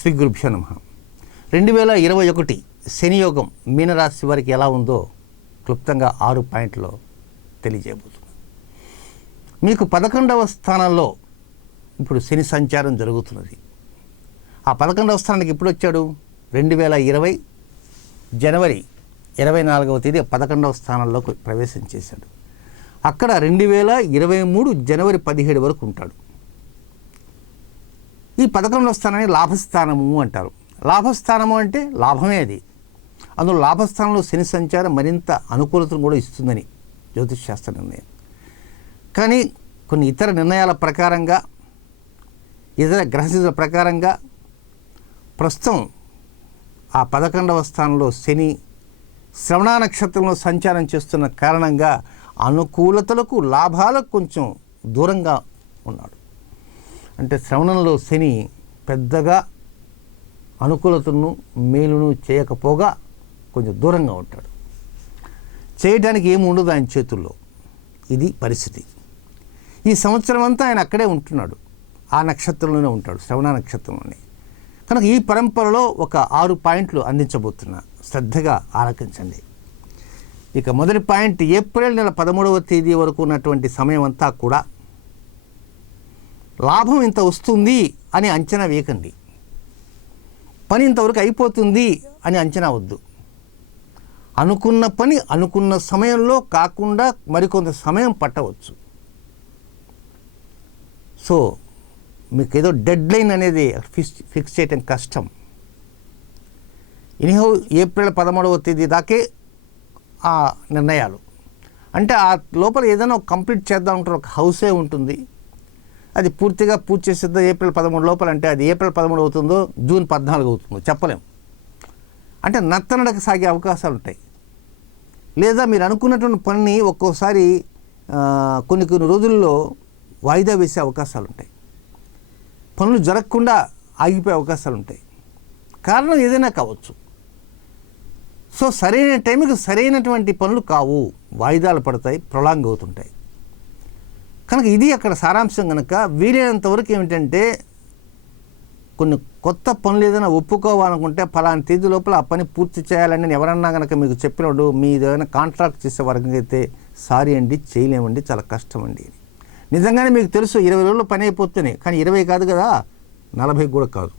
శ్రీ గురుభ్యో నమః. 2021 శనియోగం మీనరాశి వారికి ఎలా ఉందో క్లుప్తంగా 6 పాయింట్లో తెలియజేయబోతున్నాను. మీకు 11వ స్థానంలో ఇప్పుడు శని సంచారం జరుగుతున్నది. ఆ 11వ స్థానానికి ఎప్పుడు వచ్చాడు? 2020 జనవరి 24వ తేదీ 11వ స్థానంలోకి ప్రవేశం చేశాడు. అక్కడ 2023 జనవరి 17 వరకు ఉంటాడు. ఈ 11వ స్థానాన్ని లాభస్థానము అంటారు. లాభస్థానము అంటే లాభమే అది. అందులో లాభస్థానంలో శని సంచారం మరింత అనుకూలతను కూడా ఇస్తుందని జ్యోతిష్ శాస్త్ర నిర్ణయం. కానీ కొన్ని ఇతర నిర్ణయాల ప్రకారంగా, ఇతర గ్రహస్థితుల ప్రకారంగా ప్రస్తుతం ఆ 11వ స్థానంలో శని శ్రవణ నక్షత్రంలో సంచారం చేస్తున్న కారణంగా అనుకూలతలకు, లాభాలకు కొంచెం దూరంగా ఉన్నాడు. అంటే శ్రవణంలో శని పెద్దగా అనుకూలతను, మేలును చేయకపోగా కొంచెం దూరంగా ఉంటాడు. చేయడానికి ఏమి ఉండదు ఆయన చేతుల్లో. ఇది పరిస్థితి. ఈ సంవత్సరం అంతా ఆయన అక్కడే ఉంటున్నాడు, ఆ నక్షత్రంలోనే ఉంటాడు, శ్రవణ నక్షత్రంలోనే. కనుక ఈ పరంపరలో ఒక 6 పాయింట్లు అందించబోతున్నా, శ్రద్ధగా ఆలకించండి. ఇక మొదటి పాయింట్, ఏప్రిల్ నెల 13వ తేదీ వరకు ఉన్నటువంటి సమయం అంతా కూడా లాభం ఇంత వస్తుంది అని అంచనా వేయకండి. పని ఇంతవరకు అయిపోతుంది అని అంచనా వద్దు. అనుకున్న పని అనుకున్న సమయంలో కాకుండా మరికొంత సమయం పట్టవచ్చు. సో మీకు ఏదో డెడ్ లైన్ అనేది ఫిక్స్ చేయటం కష్టం. ఎనీహౌ ఏప్రిల్ 13వ తేదీ దాకే ఆ నిర్ణయాలు. అంటే ఆ లోపల ఏదైనా కంప్లీట్ చేద్దాం ఉంటారు. ఒక హౌసే ఉంటుంది, అది పూర్తిగా పూర్తి చేసేద్దాం ఏప్రిల్ 13 లోపల. అంటే అది ఏప్రిల్ 13 అవుతుందో జూన్ 14 అవుతుందో చెప్పలేం. అంటే నత్తనడక సాగే అవకాశాలు ఉంటాయి. లేదా మీరు అనుకున్నటువంటి పనిని ఒక్కోసారి కొన్ని రోజుల్లో వాయిదా వేసే అవకాశాలు ఉంటాయి. పనులు జరగకుండా ఆగిపోయే అవకాశాలు ఉంటాయి. కారణం ఏదైనా కావచ్చు. సో సరైన టైంకి సరైనటువంటి పనులు కావు, వాయిదాలు పడతాయి, ప్రొలాంగ్ అవుతుంటాయి. కనుక ఇది అక్కడ సారాంశం. కనుక వీలైనంత వరకు ఏమిటంటే కొన్ని కొత్త పనులు ఏదైనా ఒప్పుకోవాలనుకుంటే ఫలానా తేదీ లోపల ఆ పని పూర్తి చేయాలని నేను ఎవరన్నా కనుక మీకు చెప్పినప్పుడు, మీ ఏదైనా కాంట్రాక్ట్ చేసే వరకు అయితే సారీ అండి, చేయలేమండి, చాలా కష్టం అండి. నిజంగానే మీకు తెలుసు 20 రోజుల్లో పని అయిపోతున్నాయి, కానీ 20 కాదు కదా, 40 కూడా కాదు.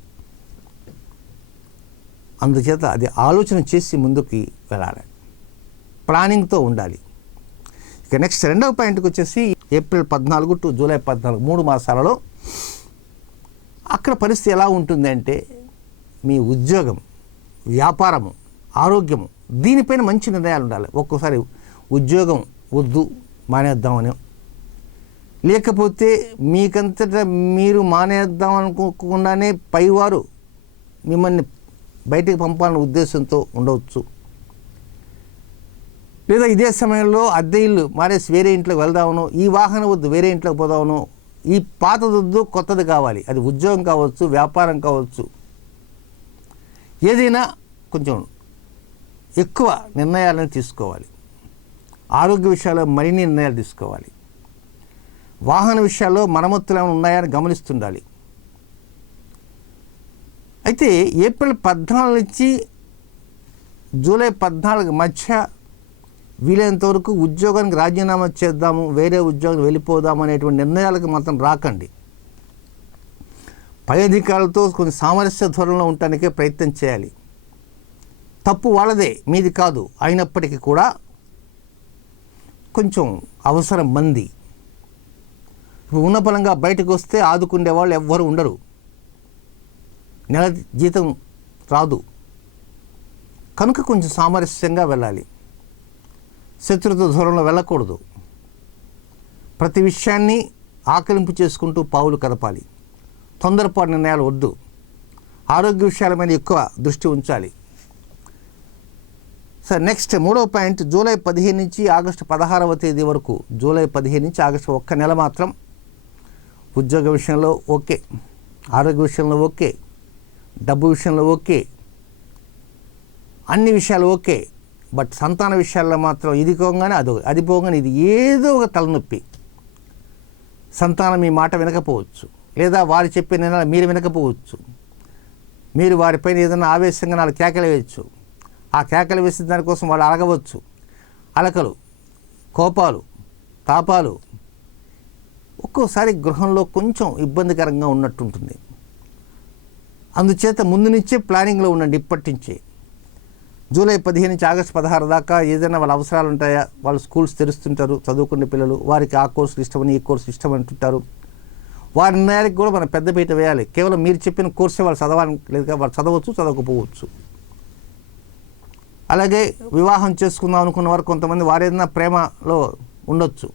అందుచేత అది ఆలోచన చేసి ముందుకి వెళ్ళాలి, ప్లానింగ్తో ఉండాలి. ఇక నెక్స్ట్ రెండవ పాయింట్కి వచ్చేసి ఏప్రిల్ 14 టు జూలై 14, 3 మాసాలలో అక్కడ పరిస్థితి ఎలా ఉంటుంది అంటే, మీ ఉద్యోగం, వ్యాపారము, ఆరోగ్యము, దీనిపైన మంచి నిర్ణయాలు ఉండాలి. ఒక్కోసారి ఉద్యోగం వద్దు మానేద్దామని, లేకపోతే మీకంతటా మీరు మానేద్దాం అనుకోకుండానే పైవారు మిమ్మల్ని బయటికి పంపాలనే ఉద్దేశంతో ఉండవచ్చు. లేదా ఇదే సమయంలో అద్దె ఇల్లు మానేసి వేరే ఇంట్లోకి వెళ్దామను, ఈ వాహనం వద్దు వేరే ఇంట్లోకి పోదామను, ఈ పాతది వద్దు కొత్తది కావాలి. అది ఉద్యోగం కావచ్చు, వ్యాపారం కావచ్చు, ఏదైనా కొంచెం ఎక్కువ నిర్ణయాలను తీసుకోవాలి. ఆరోగ్య విషయాల్లో మరిన్ని నిర్ణయాలు తీసుకోవాలి. వాహన విషయాల్లో మరమ్మతులు ఏమైనా ఉన్నాయని గమనిస్తుండాలి. అయితే ఏప్రిల్ 14 నుంచి జూలై 14 మధ్య వీలైనంత వరకు ఉద్యోగానికి రాజీనామా చేద్దాము, వేరే ఉద్యోగం వెళ్ళిపోదాము అనేటువంటి నిర్ణయాలకు మాత్రం రాకండి. పై అధికారులతో కొంచెం సామరస్య ధోరణిలో ఉండటానికే ప్రయత్నం చేయాలి. తప్పు వాళ్ళదే, మీది కాదు. అయినప్పటికీ కూడా కొంచెం అవసరం మంది. ఇప్పుడు ఉన్న పరంగా బయటకు వస్తే ఆదుకునే వాళ్ళు ఎవ్వరు ఉండరు, నెల జీతం రాదు. కనుక కొంచెం సామరస్యంగా వెళ్ళాలి, శత్రుత్వ ధోరణిలో వెళ్ళకూడదు. ప్రతి విషయాన్ని ఆకలింపు చేసుకుంటూ పావులు కదపాలి. తొందరపాటు నిర్ణయాలు వద్దు. ఆరోగ్య విషయాల మీద ఎక్కువ దృష్టి ఉంచాలి. సార్ నెక్స్ట్ 3వ పాయింట్, జూలై 15 నుంచి ఆగస్టు 16వ తేదీ వరకు, జూలై 15 నుంచి ఆగస్టు 1 నెల మాత్రం ఉద్యోగ విషయంలో ఓకే, ఆరోగ్య విషయంలో ఓకే, డబ్బు విషయంలో ఓకే, అన్ని విషయాలు ఓకే. బట్ సంతాన విషయాల్లో మాత్రం ఇది పోగానే అది పోగానే ఇది ఏదో ఒక తలనొప్పి. సంతానం మీ మాట వినకపోవచ్చు, లేదా వారు చెప్పే నిర్ణయాలు మీరు వినకపోవచ్చు, మీరు వారిపైన ఏదైనా ఆవేశంగా 4 కేకలు వేయచ్చు. ఆ కేకలు వేసిన దానికోసం వాళ్ళు అలగవచ్చు. అలకలు, కోపాలు, తాపాలు ఒక్కోసారి గృహంలో కొంచెం ఇబ్బందికరంగా ఉన్నట్టుంటుంది. అందుచేత ముందు నుంచే ప్లానింగ్లో ఉండండి. ఇప్పటి నుంచే జూలై 15 నుంచి ఆగస్టు 16 దాకా ఏదైనా వాళ్ళ అవసరాలు ఉంటాయా, వాళ్ళు స్కూల్స్ తెరుస్తుంటారు, చదువుకునే పిల్లలు, వారికి ఆ కోర్సులు ఇష్టమని ఈ కోర్సు ఇష్టం అంటుంటారు. వారి నిర్ణయానికి కూడా మనం పెద్దపీట వేయాలి. కేవలం మీరు చెప్పిన కోర్సే వాళ్ళు చదవాలని లేదు, వాళ్ళు చదవచ్చు, చదవకపోవచ్చు. అలాగే వివాహం చేసుకుందాం అనుకున్న వారు కొంతమంది వారేదైనా ప్రేమలో ఉండొచ్చు,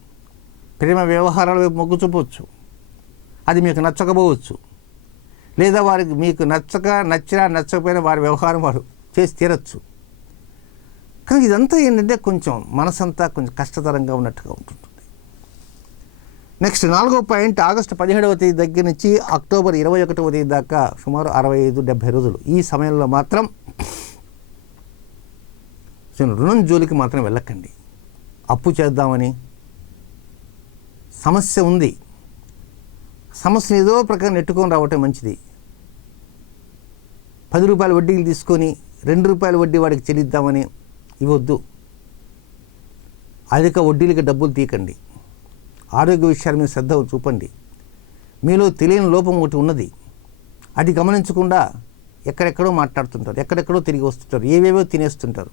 ప్రేమ వ్యవహారాల వైపు మొగ్గు చూపవచ్చు. అది మీకు నచ్చకపోవచ్చు, లేదా వారికి మీకు నచ్చినా నచ్చకపోయినా వారి వ్యవహారం వారు చేసి తీరచ్చు. కానీ ఇదంతా ఏంటంటే కొంచెం మనసంతా కొంచెం కష్టతరంగా ఉన్నట్టుగా ఉంటుంది. నెక్స్ట్ 4వ పాయింట్, ఆగస్టు 17వ తేదీ దగ్గర నుంచి అక్టోబర్ 21వ తేదీ దాకా సుమారు 65-70 రోజులు. ఈ సమయంలో మాత్రం రుణం జోలికి మాత్రం వెళ్ళకండి. అప్పు చేద్దామని సమస్య ఉంది, సమస్యను ఏదో ప్రకారం నెట్టుకొని రావటం మంచిది. 10 రూపాయల వడ్డీలు తీసుకొని 2 రూపాయల వడ్డీ వాడికి చెల్లిద్దామని ఇవ్వద్దు. అధిక వడ్డీలకి డబ్బులు తీయకండి. ఆరోగ్య విషయాల మీద శ్రద్ధ చూపండి. మీలో తెలియని లోపం ఒకటి ఉన్నది, అది గమనించకుండా ఎక్కడెక్కడో మాట్లాడుతుంటారు, ఎక్కడెక్కడో తిరిగి వస్తుంటారు, ఏవేవో తినేస్తుంటారు.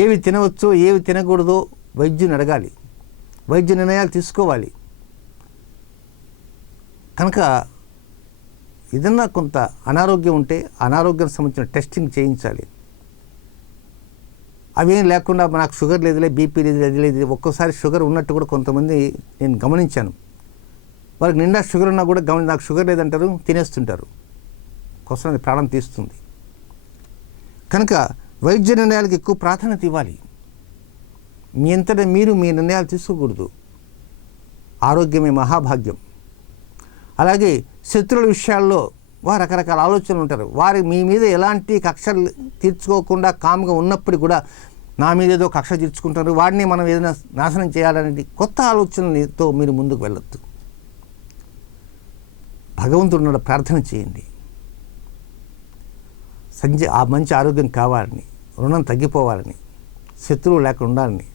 ఏవి తినవచ్చో ఏవి తినకూడదో వైద్యుని అడగాలి, వైద్య నిర్ణయాలు తీసుకోవాలి. కనుక ఏదన్నా కొంత అనారోగ్యం ఉంటే అనారోగ్యానికి సంబంధించిన టెస్టింగ్ చేయించాలి. అవేం లేకుండా నాకు షుగర్ లేదులే, బీపీ లేదు, అది లేదు. ఒక్కోసారి షుగర్ ఉన్నట్టు కూడా కొంతమంది నేను గమనించాను. వారికి నిండా షుగర్ ఉన్నా కూడా నాకు షుగర్ లేదంటారు, తినేస్తుంటారు. కోసం అది ప్రాణం తీస్తుంది. కనుక వైద్య నిర్ణయాలకు ఎక్కువ ప్రాధాన్యత ఇవ్వాలి. మీ అంతటా మీరు మీ నిర్ణయాలు తీసుకోకూడదు. ఆరోగ్యమే మహాభాగ్యం. అలాగే శత్రువుల విషయాల్లో వారు రకరకాల ఆలోచనలు ఉంటారు. వారి మీ మీద ఎలాంటి కక్షలు తీర్చుకోకుండా కామ్గా ఉన్నప్పుడు కూడా నా మీద ఏదో కక్ష తీర్చుకుంటారు, వాడిని మనం ఏదైనా నాశనం చేయాలనేది కొత్త ఆలోచనలతో మీరు ముందుకు వెళ్ళొద్దు. భగవంతుడు ప్రార్థన చేయండి. ఆ మంచి ఆరోగ్యం కావాలని, రుణం తగ్గిపోవాలని, శత్రువు లేకుండా ఉండాలని.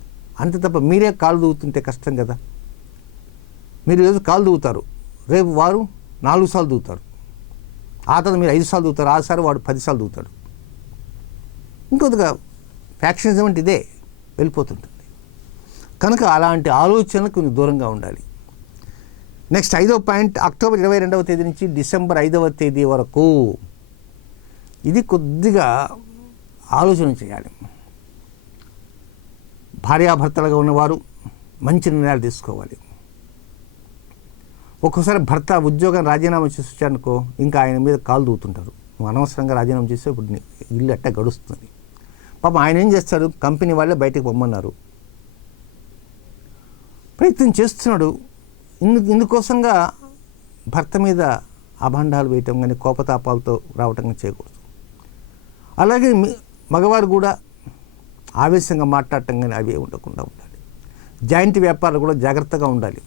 అంతే తప్ప మీరే కాలు దూగుతుంటే కష్టం కదా. మీరు ఈరోజు కాలు దూగుతారు, రేపు వారు 4 సార్లు దూగుతారు, ఆ తర్వాత మీరు 5 సార్లు దూగుతారు, ఆసారి వాడు 10 సార్లు దూగుతాడు. ఇంకొద్దిగా ఫ్యాక్షనిజం అంటే ఇదే వెళ్ళిపోతుంటుంది. కనుక అలాంటి ఆలోచనలకు కొంచెం దూరంగా ఉండాలి. నెక్స్ట్ 5వ పాయింట్, అక్టోబర్ 22వ తేదీ నుంచి డిసెంబర్ 5వ తేదీ వరకు ఇది కొద్దిగా ఆలోచన చేయాలి. భార్యాభర్తలుగా ఉన్నవారు మంచి నిర్ణయాలు తీసుకోవాలి. ఒక్కోసారి భర్త ఉద్యోగం రాజీనామా చేసి వచ్చానుకో, ఇంకా ఆయన మీద కాలు దూతుంటారు. నువ్వు అనవసరంగా రాజీనామా చేస్తే ఇప్పుడు ఇల్లు ఎట్ట గడుస్తుంది. పాపం ఆయన ఏం చేస్తాడు, కంపెనీ వాళ్ళే బయటకు పొమ్మన్నారు, ప్రయత్నం చేస్తున్నాడు. ఇందుకోసంగా భర్త మీద అభాండాలు వేయటం కానీ కోపతాపాలతో రావటం కానీ చేయకూడదు. అలాగే మగవారు కూడా ఆవేశంగా మాట్లాడటం కానీ అవి ఉండకుండా ఉండాలి. జాయింట్ వ్యాపారాలు కూడా జాగ్రత్తగా ఉండాలి.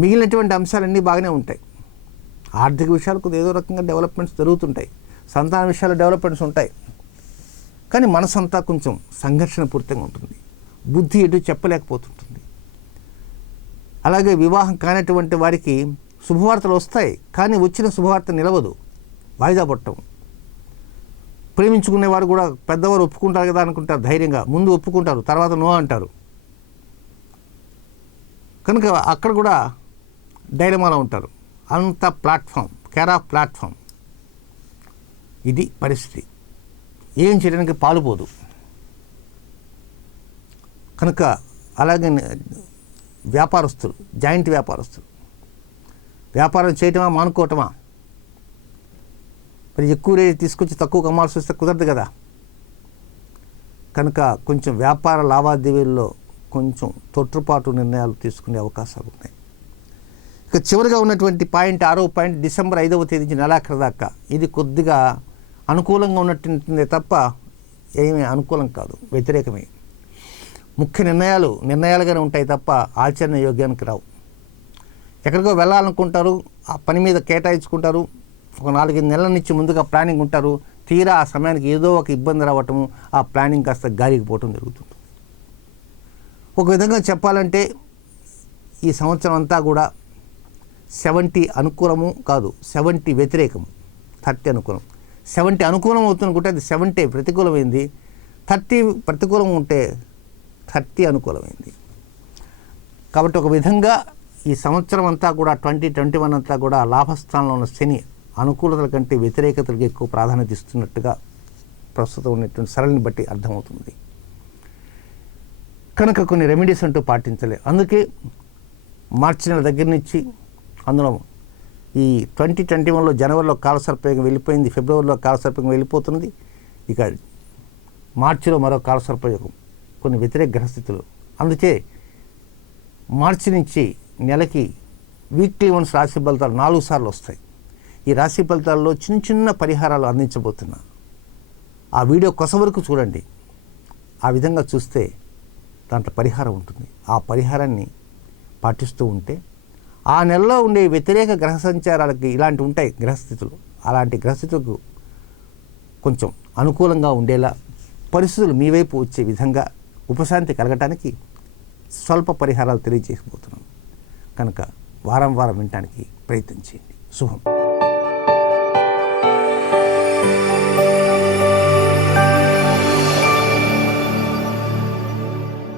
మిగిలినటువంటి అంశాలన్నీ బాగానే ఉంటాయి. ఆర్థిక విషయాలకు ఏదో రకంగా డెవలప్మెంట్స్ జరుగుతుంటాయి, సంతాన విషయాలు డెవలప్మెంట్స్ ఉంటాయి. కానీ మనసంతా కొంచెం సంఘర్షణపూరితంగా ఉంటుంది, బుద్ధి ఎటు చెప్పలేకపోతుంటుంది. అలాగే వివాహం కానటువంటి వారికి శుభవార్తలు వస్తాయి, కానీ వచ్చిన శుభవార్త నిలవదు, వాయిదా పట్టడం. ప్రేమించుకునేవారు కూడా పెద్దవారు ఒప్పుకుంటారు కదా అనుకుంటారు, ధైర్యంగా ముందు ఒప్పుకుంటారు, తర్వాత నో అంటారు. కనుక అక్కడ కూడా డైలమాలో ఉంటారు. అంత ప్లాట్ఫామ్, కేర్ ఆఫ్ ప్లాట్ఫామ్. ఇది పరిస్థితి. ఏం చేయడానికి పాలుపోదు. కనుక అలాగే వ్యాపారస్తులు, జాయింట్ వ్యాపారస్తులు వ్యాపారం చేయటమా మానుకోవటమా? మరి ఎక్కువ రేటు తీసుకొచ్చి తక్కువ కమ్మాల్సి వస్తే కుదరదు కదా. కనుక కొంచెం వ్యాపార లావాదేవీల్లో కొంచెం తొట్టుపాటు నిర్ణయాలు తీసుకునే అవకాశాలు ఉన్నాయి. ఇక చివరిగా ఉన్నటువంటి పాయింట్, 6వ పాయింట్, డిసెంబర్ 5వ తేదీ నుంచి నెలాఖరు దాకా. ఇది కొద్దిగా అనుకూలంగా ఉన్నట్టుందే తప్ప ఏమీ అనుకూలం కాదు, వ్యతిరేకమే. ముఖ్య నిర్ణయాలుగానే ఉంటాయి తప్ప ఆచరణ యోగ్యానికి రావు. ఎక్కడికో వెళ్ళాలనుకుంటారు, ఆ పని మీద కేటాయించుకుంటారు, ఒక 4-5 నెలల నుంచి ముందుగా ప్లానింగ్ ఉంటారు. తీరా ఆ సమయానికి ఏదో ఒక ఇబ్బంది రావటము, ఆ ప్లానింగ్ కాస్త గాలికి పోవటం జరుగుతుంది. ఒక విధంగా చెప్పాలంటే ఈ సంవత్సరం అంతా కూడా 70 అనుకూలము కాదు, 70 వ్యతిరేకము, 30 అనుకూలం. 70 అనుకూలం అవుతుందనుకుంటే అది 70 ప్రతికూలమైంది, 30 ప్రతికూలం ఉంటే 30 అనుకూలమైంది. కాబట్టి ఒక విధంగా ఈ సంవత్సరం అంతా కూడా 2021 అంతా కూడా లాభస్థానంలో ఉన్న శని అనుకూలతల కంటే వ్యతిరేకతలకు ఎక్కువ ప్రాధాన్యత ఇస్తున్నట్టుగా ప్రస్తుతం ఉన్నటువంటి సరళిని బట్టి అర్థమవుతుంది. కనుక కొన్ని రెమెడీస్ అంటూ పాటించలే. అందుకే మార్చి నెల దగ్గర నుంచి, అందులో ఈ 2021లో జనవరిలో కాలసర్పయోగం వెళ్ళిపోయింది, ఫిబ్రవరిలో కాలసర్పయోగం వెళ్ళిపోతుంది, ఇక మార్చిలో మరో కాలసర్పయోగం, కొన్ని వ్యతిరేక గ్రహస్థితులు. అందుకే మార్చి నుంచి నెలకి వీక్లీ వన్స్ రాశి ఫలితాలు 4 సార్లు వస్తాయి. ఈ రాశి ఫలితాల్లో చిన్న చిన్న పరిహారాలు అందించబోతున్నా. ఆ వీడియో కొసవరకు చూడండి. ఆ విధంగా చూస్తే దాంట్లో పరిహారం ఉంటుంది. ఆ పరిహారాన్ని పాటిస్తూ ఉంటే ఆ నెలలో ఉండే వ్యతిరేక గ్రహ సంచారాలకి ఇలాంటి ఉంటాయి గ్రహస్థితులు, అలాంటి గ్రహస్థితులకు కొంచెం అనుకూలంగా ఉండేలా పరిస్థితులు మీ వైపు వచ్చే విధంగా ఉపశాంతి కలగటానికి స్వల్ప పరిహారాలు తెలియజేయబోతున్నాం. కనుక వారం వారం వినటానికి ప్రయత్నం చేయండి. శుభం.